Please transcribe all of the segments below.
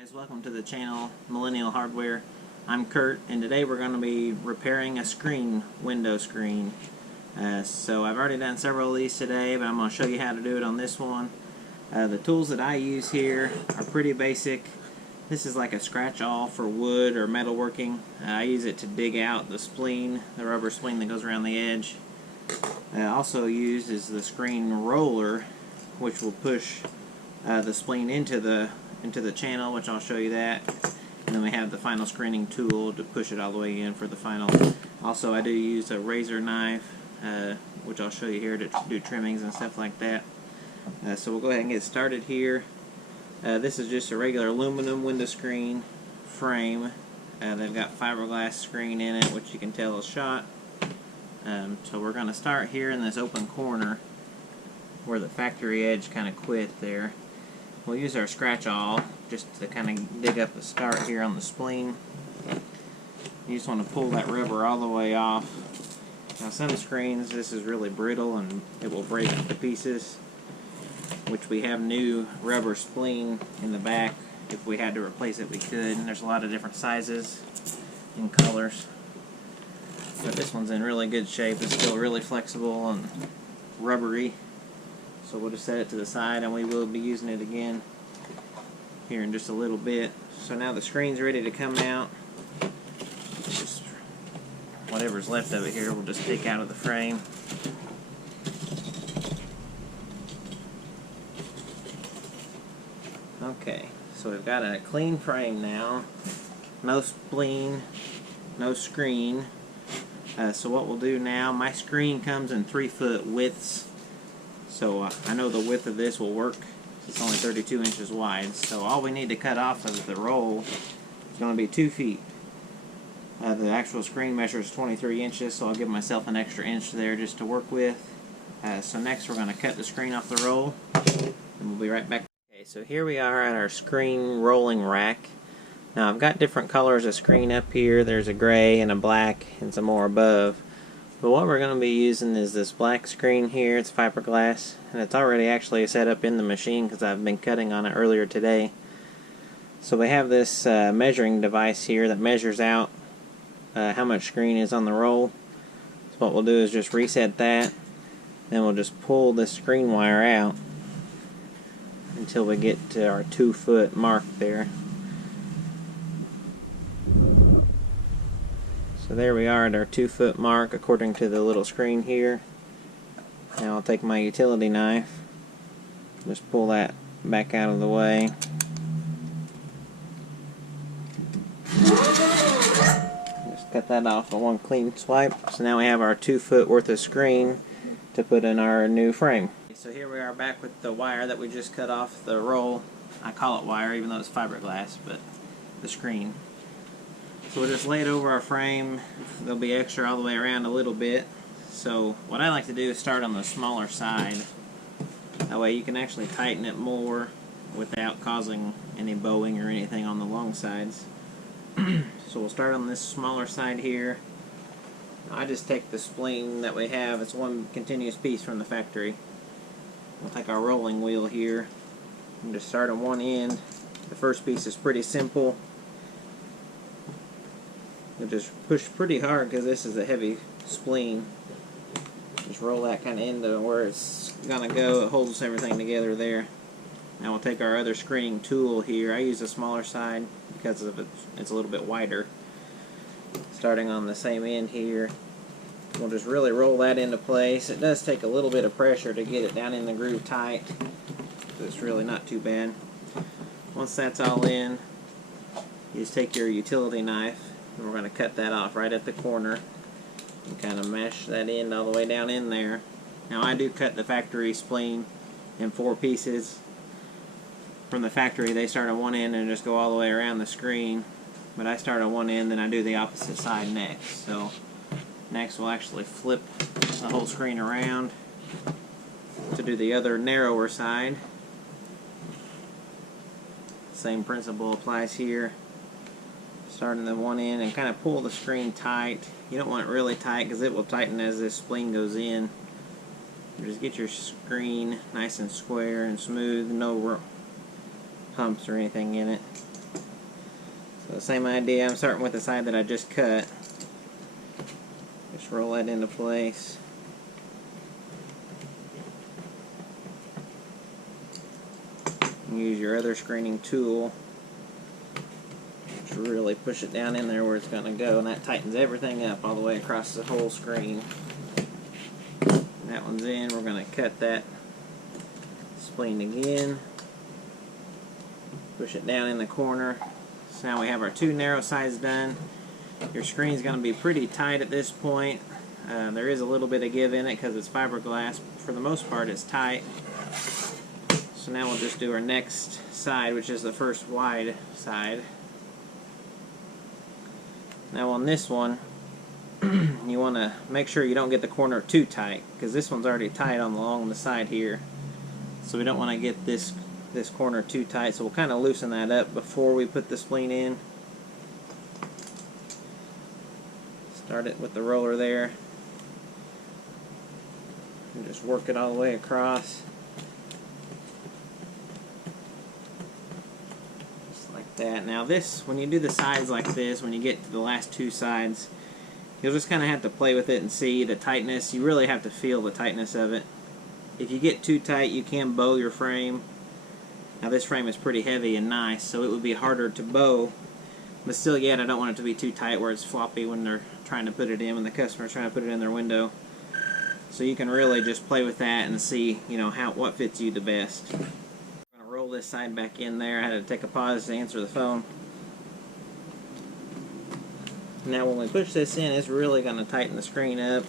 Guys, welcome to the channel Millennial Hardware. I'm Kurt, and today we're going to be repairing a window screen. So I've already done several of these today, but I'm going to show you how to do it on this one. The tools that I use here are pretty basic. This is like a scratch-all for wood or metalworking. I use it to dig out the spleen, the rubber spleen that goes around the edge. Also used is the screen roller, which will push the spleen into the channel, which I'll show you that. And then we have the final screening tool to push it all the way in for the final. Also, I do use a razor knife, which I'll show you here to do trimmings and stuff like that. So we'll go ahead and get started here. This is just a regular aluminum window screen frame. They've got fiberglass screen in it, which you can tell is shot. So we're going to start here in this open corner where the factory edge kind of quit there. We'll use our scratch-all just to kind of dig up the start here on the spleen. You just want to pull that rubber all the way off. Now some screens, this is really brittle and it will break to pieces, which we have new rubber spleen in the back. If we had to replace it, we could. And there's a lot of different sizes and colors. But this one's in really good shape. It's still really flexible and rubbery. So we'll just set it to the side, and we will be using it again here in just a little bit. So now the screen's ready to come out. Just whatever's left of it here, we'll just take out of the frame. Okay, so we've got a clean frame now. No spleen, no screen. So what we'll do now, my screen comes in 3-foot widths. So I know the width of this will work. It's only 32 inches wide. So all we need to cut off of the roll is going to be 2 feet. The actual screen measures 23 inches, so I'll give myself an extra inch there just to work with. So next we're going to cut the screen off the roll, and we'll be right back. Okay, so here we are at our screen rolling rack. Now I've got different colors of screen up here. There's a gray and a black and some more above. But what we're going to be using is this black screen here. It's fiberglass, and it's already actually set up in the machine because I've been cutting on it earlier today. So we have this measuring device here that measures out how much screen is on the roll. So what we'll do is just reset that, then we'll just pull the screen wire out until we get to our 2-foot mark there. So there we are at our 2-foot mark according to the little screen here. Now I'll take my utility knife, just pull that back out of the way. Just cut that off with one clean swipe. So now we have our 2-foot worth of screen to put in our new frame. So here we are back with the wire that we just cut off the roll. I call it wire even though it's fiberglass, but the screen. So we'll just lay it over our frame. There'll be extra all the way around a little bit. So what I like to do is start on the smaller side. That way you can actually tighten it more without causing any bowing or anything on the long sides. So we'll start on this smaller side here. I just take the spleen that we have. It's one continuous piece from the factory. We'll take our rolling wheel here and just start on one end. The first piece is pretty simple. You'll just push pretty hard because this is a heavy spleen. Just roll that kind of into where it's going to go. It holds everything together there. Now we'll take our other screening tool here. I use a smaller side because of it's a little bit wider. Starting on the same end here. We'll just really roll that into place. It does take a little bit of pressure to get it down in the groove tight. But it's really not too bad. Once that's all in, you just take your utility knife. And we're going to cut that off right at the corner and kind of mash that end all the way down in there. Now I do cut the factory spleen in 4 pieces. From the factory they start on one end and just go all the way around the screen. But I start on one end, then I do the opposite side next. So next we'll actually flip the whole screen around to do the other narrower side. Same principle applies here. Starting the one end and kind of pull the screen tight. You don't want it really tight because it will tighten as this spleen goes in. Just get your screen nice and square and smooth, no humps or anything in it. So same idea, I'm starting with the side that I just cut. Just roll that into place. Use your other screening tool to really push it down in there where it's going to go, and that tightens everything up all the way across the whole screen. That one's in. We're going to cut that spleen again. Push it down in the corner. So now we have our two narrow sides done. Your screen's going to be pretty tight at this point. There is a little bit of give in it because it's fiberglass. For the most part, it's tight. So now we'll just do our next side, which is the first wide side. Now on this one, you want to make sure you don't get the corner too tight, because this one's already tight along the side here. So we don't want to get this corner too tight, so we'll kind of loosen that up before we put the spleen in. Start it with the roller there. And just work it all the way across. That. Now this, when you do the sides like this, when you get to the last two sides, you'll just kind of have to play with it and see the tightness. You really have to feel the tightness of it. If you get too tight, you can bow your frame. Now this frame is pretty heavy and nice, so it would be harder to bow, but still yet I don't want it to be too tight where it's floppy when they're trying to put it in, when the customer's trying to put it in their window. So you can really just play with that and see, you know, what fits you the best. Roll this side back in there. I had to take a pause to answer the phone. Now when we push this in, it's really going to tighten the screen up,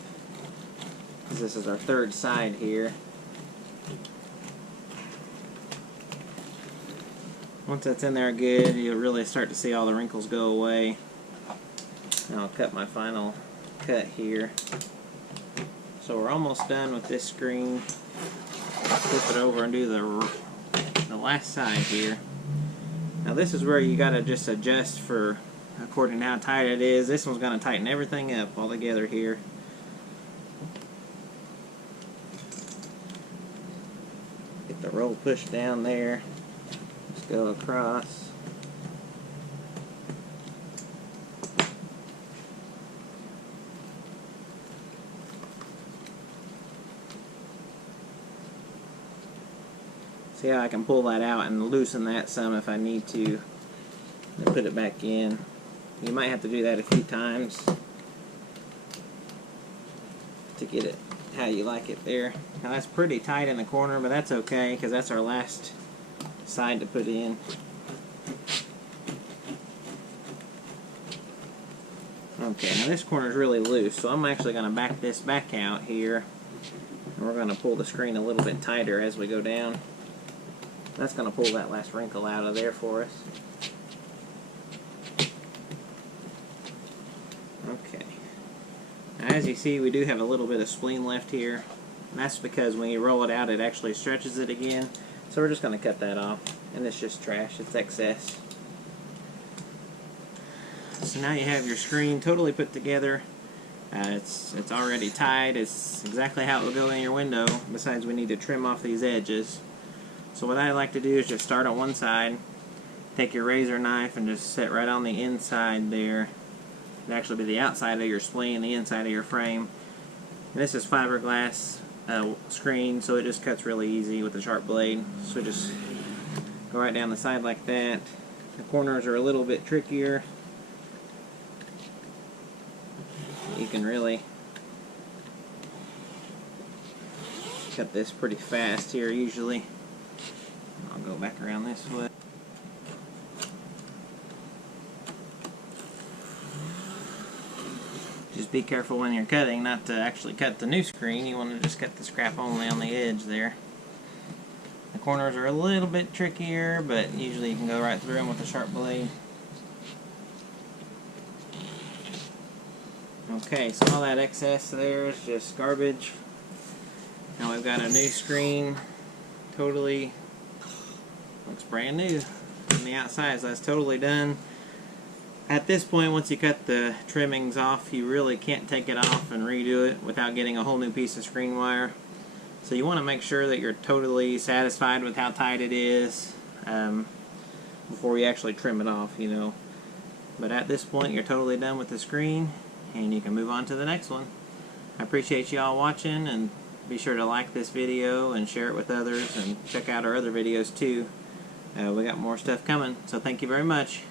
because this is our third side here. Once that's in there good, you'll really start to see all the wrinkles go away. And I'll cut my final cut here. So we're almost done with this screen. I'll flip it over and do the last side here. Now this is where you gotta just adjust for according to how tight it is. This one's gonna tighten everything up all together here. Get the roll pushed down there. Just go across. See how I can pull that out and loosen that some if I need to, and put it back in. You might have to do that a few times to get it how you like it there. Now that's pretty tight in the corner, but that's okay because that's our last side to put in. Okay, now this corner is really loose, so I'm actually going to back this back out here, and we're going to pull the screen a little bit tighter as we go down. That's going to pull that last wrinkle out of there for us. Okay. Now as you see, we do have a little bit of spleen left here. And that's because when you roll it out, it actually stretches it again. So we're just going to cut that off. And it's just trash. It's excess. So now you have your screen totally put together. It's already tied. It's exactly how it will go in your window. Besides, we need to trim off these edges. So what I like to do is just start on one side, take your razor knife and just set right on the inside there. It'd actually be the outside of your spleen, the inside of your frame. And this is fiberglass screen, so it just cuts really easy with a sharp blade. So just go right down the side like that. The corners are a little bit trickier. You can really cut this pretty fast here usually. I'll go back around this way. Just be careful when you're cutting not to actually cut the new screen. You want to just cut the scrap only on the edge there. The corners are a little bit trickier, but usually you can go right through them with a sharp blade. Okay, so all that excess there is just garbage. Now we've got a new screen, totally looks brand new on the outside, so that's totally done. At this point, once you cut the trimmings off, you really can't take it off and redo it without getting a whole new piece of screen wire. So you want to make sure that you're totally satisfied with how tight it is before you actually trim it off, you know. But at this point, you're totally done with the screen, and you can move on to the next one. I appreciate you all watching, and be sure to like this video and share it with others, and check out our other videos too. We got more stuff coming, so thank you very much.